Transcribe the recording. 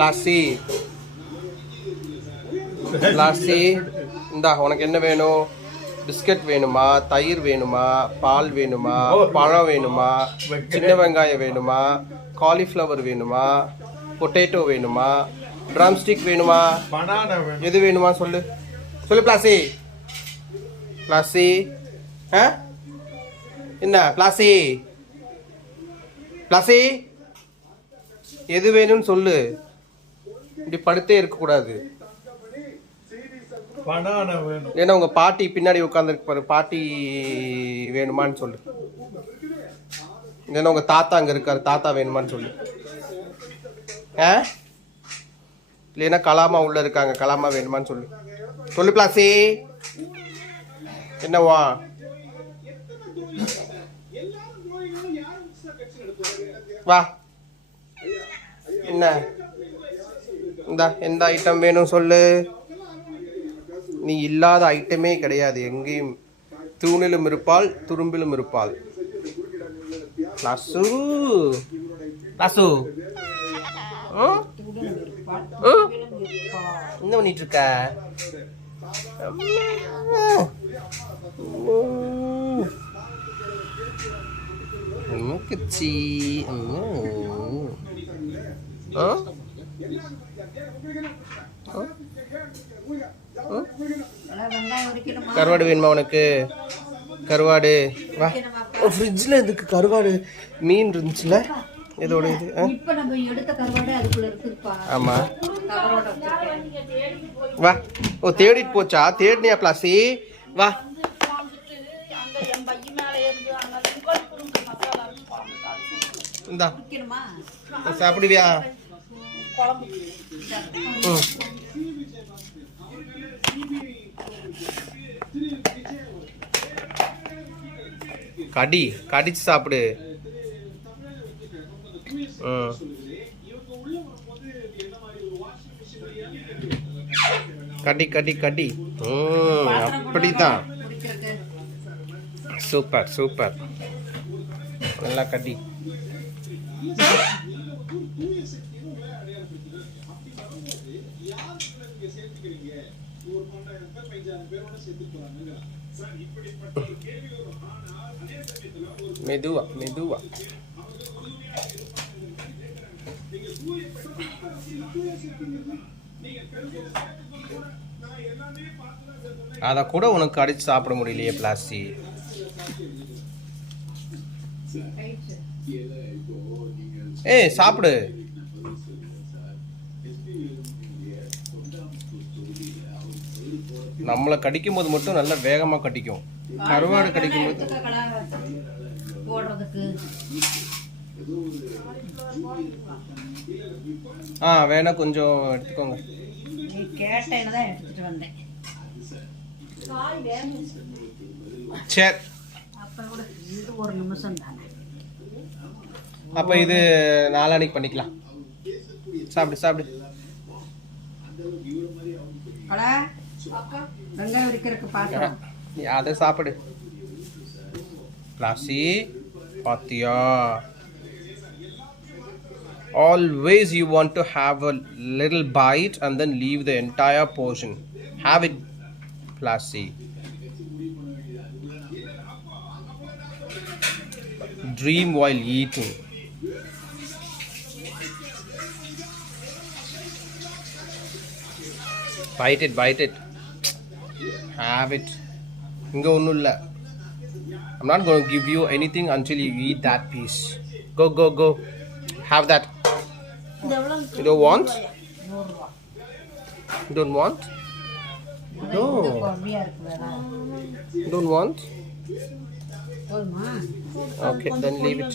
லாஸ்ஸி இந்தா உனக்கு என்ன வேணும்? பிஸ்கட் வேணுமா, தயிர் வேணுமா, பால் வேணுமா, பழம் வேணுமா, சின்ன வெங்காயம் வேணுமா, காலிஃப்ளவர் வேணுமா, பொட்டேட்டோ வேணுமா, ட்ரம் ஸ்டிக் வேணுமா, எது வேணுமா சொல்லு சொல்லு பிளாசி என்ன பிளாசி எது வேணும்னு சொல்லு. இப்படி படுத்தே இருக்கக்கூடாது. ஏன்னா உங்க பாட்டி பின்னாடி உட்காந்துருக்கு பாரு, பாட்டி வேணுமான்னு சொல்லு. ஏன்னா உங்க தாத்தா அங்க இருக்காரு, தாத்தா வேணுமான்னு சொல்லு. இல்லைன்னா கலாமா உள்ள இருக்காங்க, கலாமா வேணுமான்னு சொல்லு. சொல்லு பிளாசி. என்னவா வா என்ன எந்த ஐட்டம் வேணும் சொல்லு. நீ இல்லாத ஐட்டமே கிடையாது எங்கேயும். தூணிலும் இருப்பாள், துரும்பிலும் இருப்பாள். லசு என்ன பண்ணிட்டு இருக்க? கச்சி கருவாடு வேணுமா உனக்கு? கருவாடு வா. ஃப்ரிட்ஜில் எதுக்கு கருவாடு? மீன் இருந்துச்சுல இதோட இது. ஆமா வா. ஓ தேடிட்டு போச்சா? தேடினியா பிளாசி? வா இந்தா சாப்பிடுவியா? கடிச்சு சாப்பிடு. கடி அப்படிதான். சூப்பர் நல்லா கடி. மெதுவா அத கூட உனக்கு அடிச்சு சாப்பிட முடியலையே பிளாஸ்டி. ஏய் சாப்பிடு. நம்மளை கடிக்கும் போது மட்டும் நல்லா வேகமா கடிக்கும். கருவாடு கடிக்கும் போது வேணா கொஞ்சம் எடுத்துக்கோங்க. சரி அப்ப இது நாளானிக்கு பண்ணிக்கலாம். சாப்பிடு. அதை சாப்பிடு. பிளாசி பாத்தியா? Always you want to have a little bite and then leave the entire portion. Have it, Plasty. Dream while eating. Bite it. Have it. Inga onnu illa. I'm not going to give you anything until you eat that piece. Go. Have that. You don't want? You don't want? No. You don't want? Okay, then leave it.